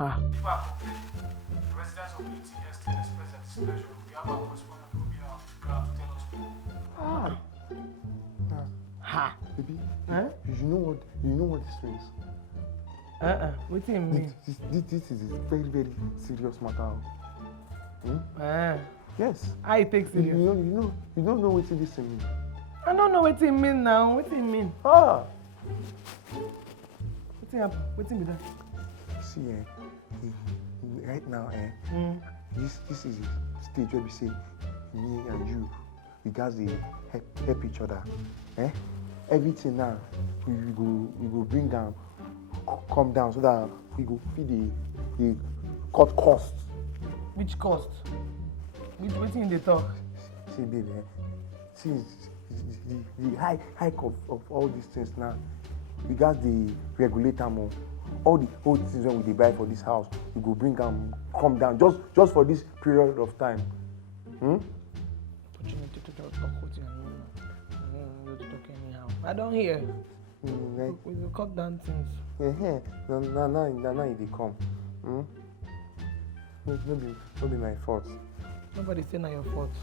Ha. People are complaining. The residents of UTS still express their displeasure. We have our correspondent who will be on the ground to tell us more. Ha. Baby, Huh? you know what this means? What do you mean? This is a very, very serious matter. Yes. I take You serious. don't know what this means. I don't know what it mean now. What it mean? Ah! What happen? What be that? See, right now, this is a stage where we say me and you, we guys they help each other. Everything now, we go bring down, come down so that we go feed the cut cost. Which cost? Which thing they talk? See, baby, since the hike of all these things now, we got the regulator more. All the old things when we buy for this house, we go bring them, come down just for this period of time. Opportunity to talk with you. No, to talk anyhow. I don't hear. We will cut down things. Now they come. No be my fault. Nobody say na your fault.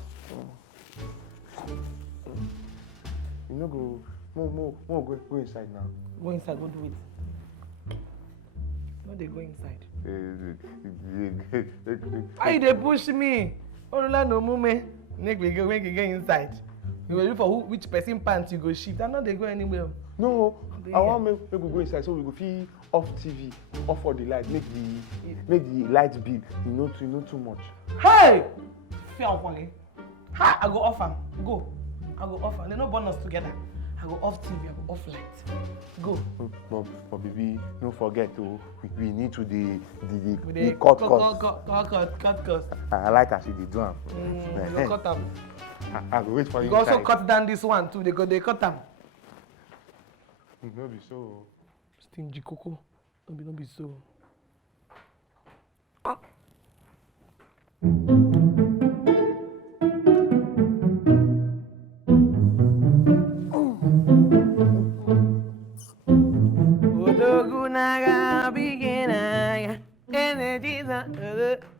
You know go inside now. Go inside, go do it. No, they go inside. Why they push me? Orula no mume. Make we go inside. You will look for which person pants you go shift. I know they go anywhere. No, I want make we go inside so we go feel off TV, off all the light, make the light big. You know too much. Hey! Fear of one. Ha! I go off am. Go. I go off am. They no burn us together. I go off TV. I go off light. Go. But baby, don't forget to we need to the cut. I like as you do am. You go cut am. I go wait for you. You also cut down this one too. They cut am. No be so. Stingy coco. No be so. Odogunaga bigina.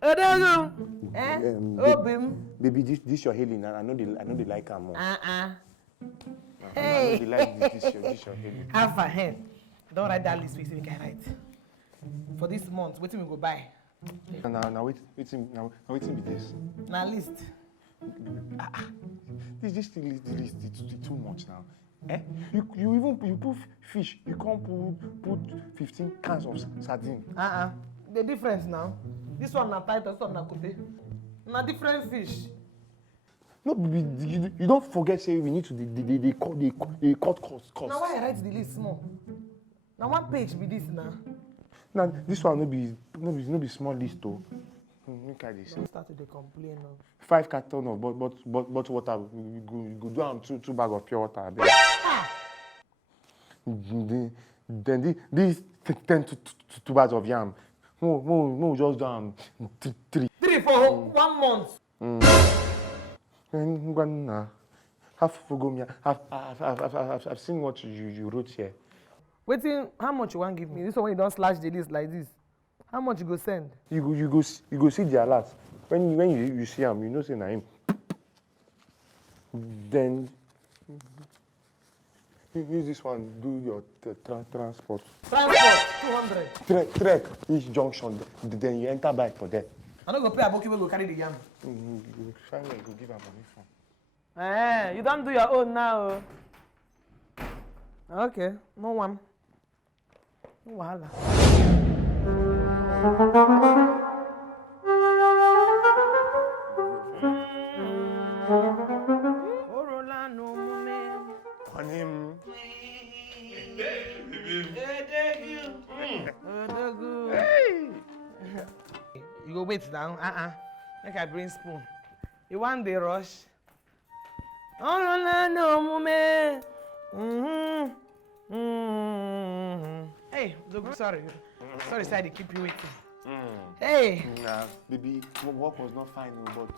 Odogu. Obim. Baby, this your hailing. I know they like her more. Hey. I know they like this your hailing. Alpha hen. Don't write that list, please. We can write. For this month, what we go buy? Now wait be this. Na list. This list is too much now. You even put fish. You can't put 15 cans of sardine. The difference now. This one na title, this one na kote. Na different fish. No, you don't forget say we need to the cut cost. Now why I write the list small? Now one page be this now. Now this one no be small list though. Make I this. Don't start to complain now. 5 carton of bottle water. We go do am 2 bag of pure water. Then this 10 to 2 bags of yam. No, just do am 3. 3 for 1 month. Half Fogomia. I've seen what you wrote here. Waiting, how much you want give me? This one when you don't slash the list like this. How much you go send? You go see the alert. When you see him, you know say na him. Then use this one, do your transport. Transport, 200. Trek each junction, then you enter bike for there. I don't go pay aboki wey go carry the yam. You find where you go give am money from. You don't do your own now. Okay, no one. No wahala. On him. You go wait down. Make I bring spoon. You want the rush? Hey, Zogu, sorry. Sorry, sir, they keep you waiting. Hey. Nah, baby, work was not fine, but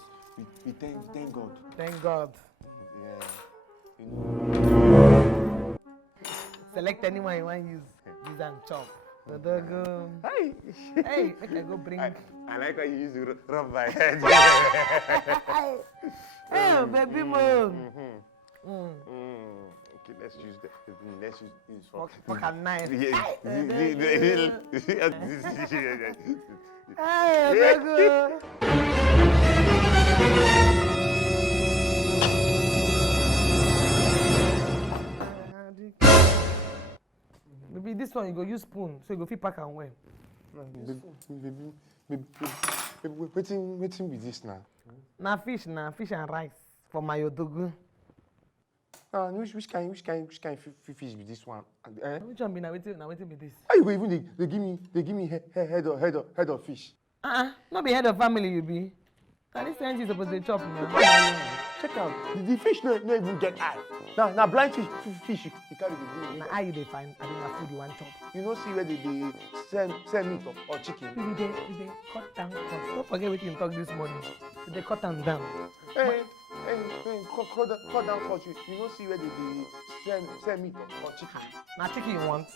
we thank God. Thank God. Yeah. You know. Select anyone you want to use. Use and chop. Odogo. Hey. Hey, make I go bring. I like how you used to rub my head. Hey, baby mo. Okay, let's use this for a knife. Yeah. Hey, Odogo. Maybe this one you go use spoon, so you go fit pack and well. Baby, waiting with this now. Na fish and rice for my Odogo. Which kind fish be this one? Which one be na waiting be this? How you go even they give me head of fish? Not be head of family you be. Na this thing you suppose dey chop now. Check out, the fish no even get eye. Now blind fish you carry the Na how you dey find? I mean, na food you want chop. You know see where they sell meat or chicken. We dey cut down cost. Don't forget wetin you talk this morning. We dey cut am down. Hey, cut down cost. You know see where they sell meat or chicken. Na chicken you want?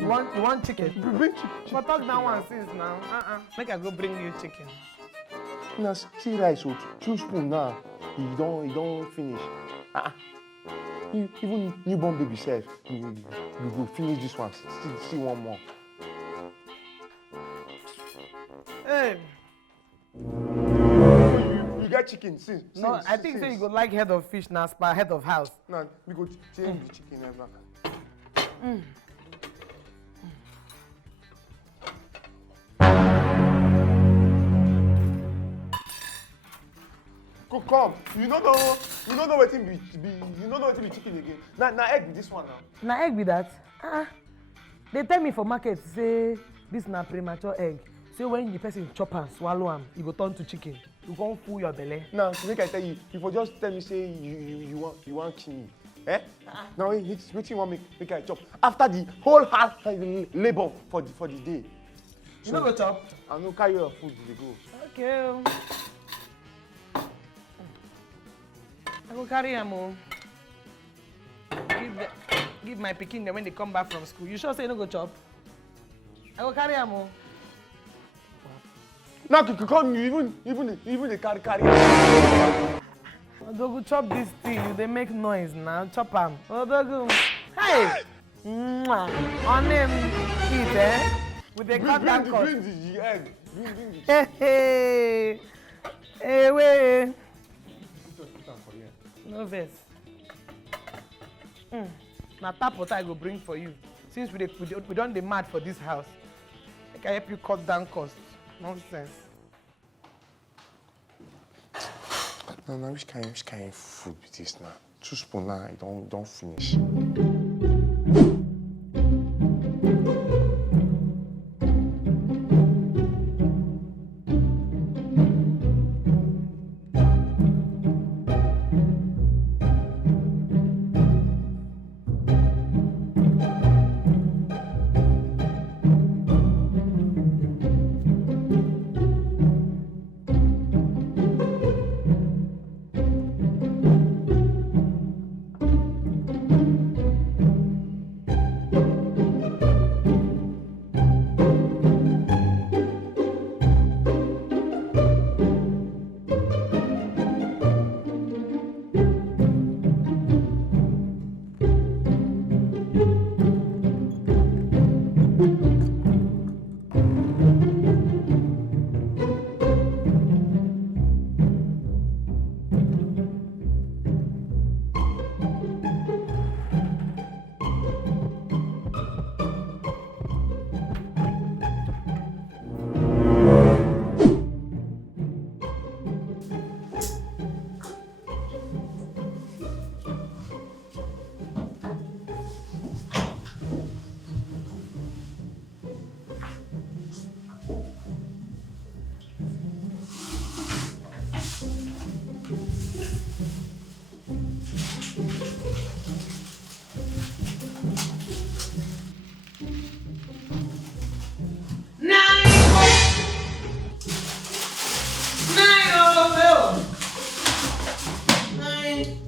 You want chicken? Bring chicken. But talk that one since now. Make I go bring you chicken. Now see rice with 2 spoons now. You don't finish. Even newborn baby self, you go finish this one. See one more. Hey. You get chicken since. No, I think say you go like head of fish now, spa head of house. No, we go change the chicken ever. Come. You don't know wetin be chicken again. Now egg be this one now. Na egg be that? They tell me for market say this na premature egg. Say when the person chop am, swallow am, e go turn to chicken. You gon full your belly. Now, make I tell you, you for just tell me say you want kill me. Eh? Now it's wetin you want make I chop. After the whole hard labor for the day. You no go chop? I no carry your food dey go. Okay. I go carry am o. Give my pikin dem when they come back from school. You sure say you no go chop? I go carry am o. Now you come even the carry. Odogu, chop this thing. They make noise now. Chop am. Odogu. Hey! Mwah. On him eat, eh? With the cut down cut. Bring the egg. Bring the Hey! Hey, wait. No vex. Na tap water I go bring for you. Since we don't dey mad for this house. Make I help you cut down cost. Nonsense. Now which kind of food be this now? 2 spoons now, I don't finish.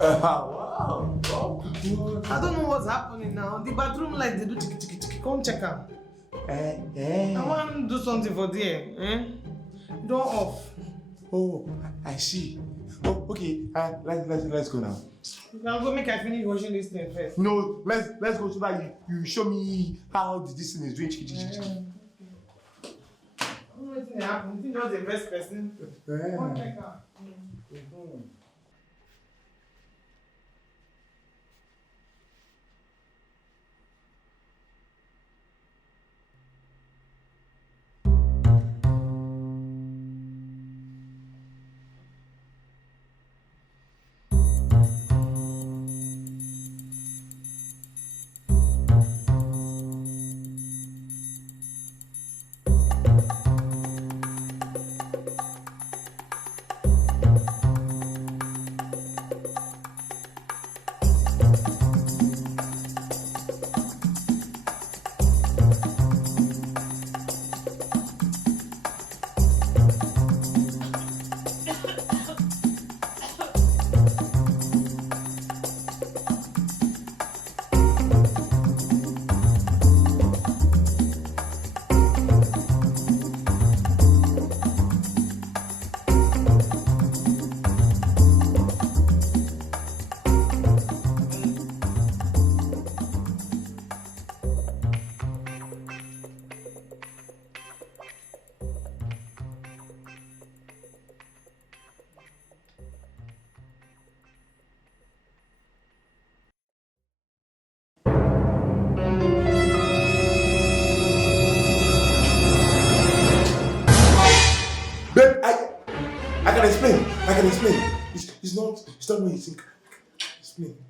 Wow. I don't know what's happening now. The bathroom light, they do tiki. Come check out. I want to do something for there. Door off. Oh, I see. Oh, okay. Let's go now. Now go make I finish washing this thing first. No, let's go so that you show me how this thing is doing. I don't know what's happen. You think you're the best person? One second. Babe, I can explain. It's not what you think. Explain.